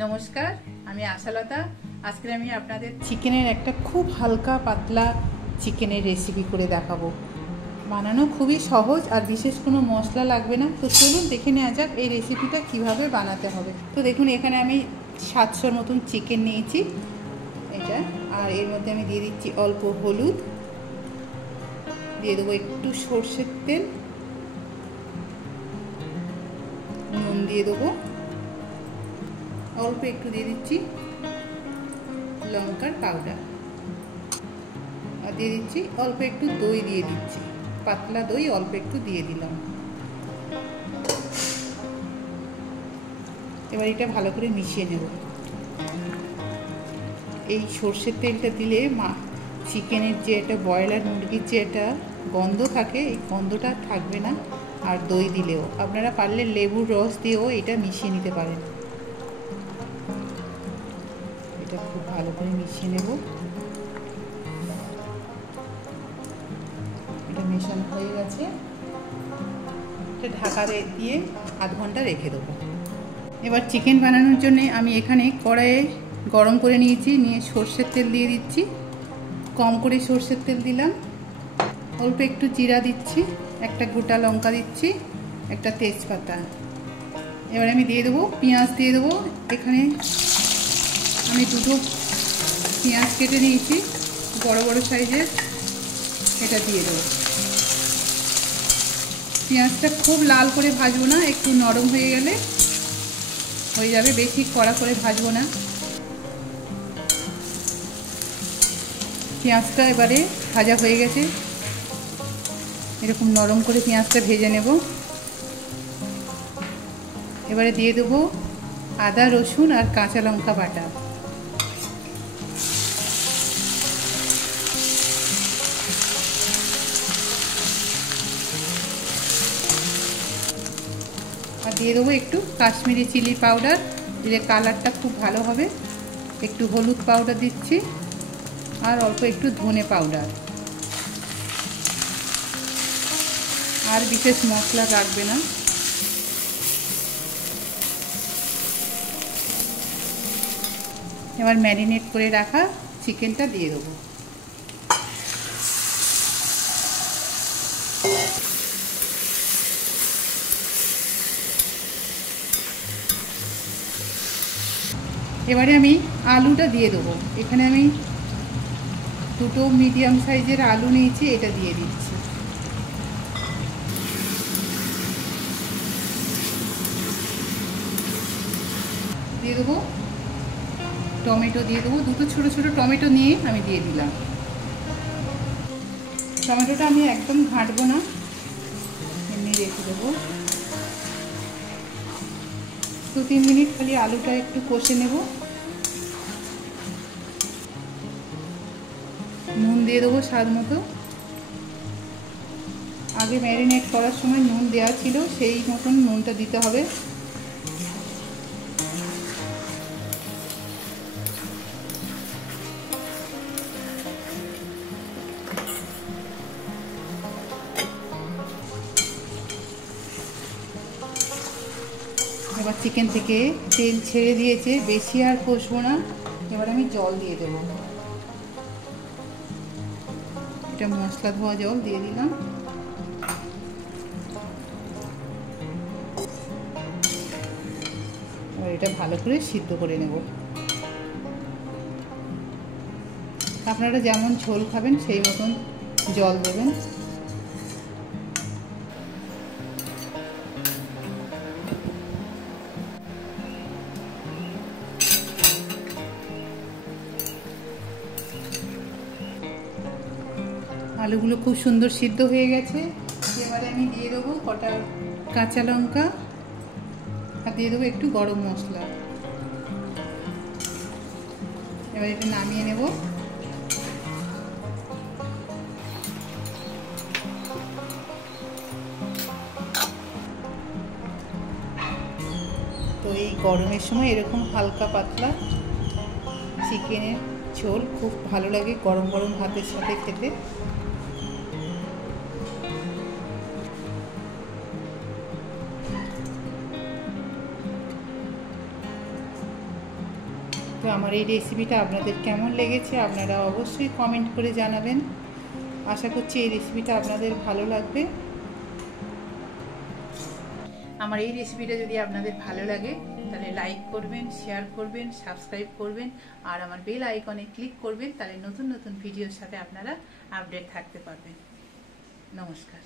নমস্কার, আমি আশালতা। আজকে আমি আপনাদের চিকেনের একটা খুব হালকা পাতলা চিকেনের রেসিপি করে দেখাবো। বানানো খুবই সহজ আর বিশেষ কোনো মশলা লাগবে না। তো চলুন দেখে নেওয়া যাক এই রেসিপিটা কিভাবে বানাতে হবে। তো দেখুন, এখানে আমি 700 মতন চিকেন নিয়েছি এটা। আর এর মধ্যে আমি দিয়ে দিচ্ছি অল্প হলুদ, দিয়ে দেবো একটু সর্ষের তেল, নুন দিয়ে দেবো, অল্প একটু দিয়ে দিচ্ছি লঙ্কার পাউডার, আর দিয়ে দিচ্ছি অল্প একটু দই দিয়ে দিচ্ছি, পাতলা দই অল্প একটু দিয়ে দিলাম। এবার এটা ভালো করে মিশিয়ে নেব। এই সর্ষের তেলটা দিলে চিকেনের যে একটা ব্রয়লার মুরগির যে একটা গন্ধ থাকে, এই গন্ধটা থাকবে না। আর দই দিলেও আপনারা পারলে লেবুর রস দিয়েও এটা মিশিয়ে নিতে পারেন। এটা খুব ভালো করে মিশিয়ে নেব। এটা মেশানো হয়ে গেছে। এটা ঢাকা দিয়ে আধ ঘন্টা রেখে দেবো। এবার চিকেন বানানোর জন্য আমি এখানে কড়াইয়ে গরম করে নিয়েছি, নিয়ে সর্ষের তেল দিয়ে দিচ্ছি। কম করে সর্ষের তেল দিলাম, অল্প একটু জিরা দিচ্ছি, একটা গোটা লঙ্কা দিচ্ছি, একটা তেজপাতা। এবার আমি দিয়ে দেবো পেঁয়াজ দিয়ে দেবো। এখানে আমি দুটো পেঁয়াজ কেটে নিয়েছি বড় বড় সাইজের, এটা দিয়ে দেবো। পেঁয়াজটা খুব লাল করে ভাজবো না, একটু নরম হয়ে গেলে হয়ে যাবে, বেশি কড়া করে ভাজবো না। পেঁয়াজটা এবারে ভাজা হয়ে গেছে, এরকম নরম করে পেঁয়াজটা ভেজে নেব। এবারে দিয়ে দেবো আদা রসুন আর কাঁচা লঙ্কা বাটা। আর দিয়ে দেবো একটু কাশ্মীরি চিলি পাউডার, দিলে কালারটা খুব ভালো হবে। একটু হলুদ পাউডার দিচ্ছি, আর অল্প একটু ধনে পাউডার। আর বিশেষ মশলা রাখবে না। এবার ম্যারিনেট করে রাখা চিকেনটা দিয়ে দেবো। এবারে আমি আলুটা দিয়ে দেবো। এখানে আমি দুটো মিডিয়াম সাইজের আলু নিয়েছি, এটা দিয়ে দিচ্ছি। দিয়ে দেবো টমেটো, দিয়ে দেবো দুটো ছোটো ছোটো টমেটো নিয়ে আমি দিয়ে দিলাম। টমেটোটা আমি একদম ঘাঁটবো না, এমনি রেখে দেবো। 2-3 মিনিট খালি আলুটা একটু কষে নেব। নুন দিয়ে দেবো স্বাদ মতো। আগে ম্যারিনেট করার সময় নুন দেওয়া ছিল, সেই মতন নুনটা দিতে হবে। এবার চিকেন থেকে তেল ছেড়ে দিয়েছে, বেশি আর কষবো না। এবার আমি জল দিয়ে দেবো। এটা মশলা ধোয়া জল দিয়ে দিলাম। এবার এটা ভালো করে সিদ্ধ করে নেব। আপনারা যেমন ঝোল খাবেন সেই মতন জল দেবেন। আলুগুলো খুব সুন্দর সিদ্ধ হয়ে গেছে। এবারে আমি দিয়ে দেবো কটা কাঁচা লঙ্কা, আর দিয়ে দেবো একটু গরম মশলা। এবার এটা নামিয়ে নেব। তো এই গরমের সময় এরকম হালকা পাতলা চিকেনের ঝোল খুব ভালো লাগে গরম গরম ভাতের সাথে খেতে। তো আমার এই রেসিপিটা আপনাদের কেমন লেগেছে আপনারা অবশ্যই কমেন্ট করে জানাবেন। আশা করছি এই রেসিপিটা আপনাদের ভালো লাগবে। আমার এই রেসিপিটা যদি আপনাদের ভালো লাগে তাহলে লাইক করবেন, শেয়ার করবেন, সাবস্ক্রাইব করবেন আর আমার বেল আইকনে ক্লিক করবেন, তাহলে নতুন নতুন ভিডিওর সাথে আপনারা আপডেট থাকতে পারবেন। নমস্কার।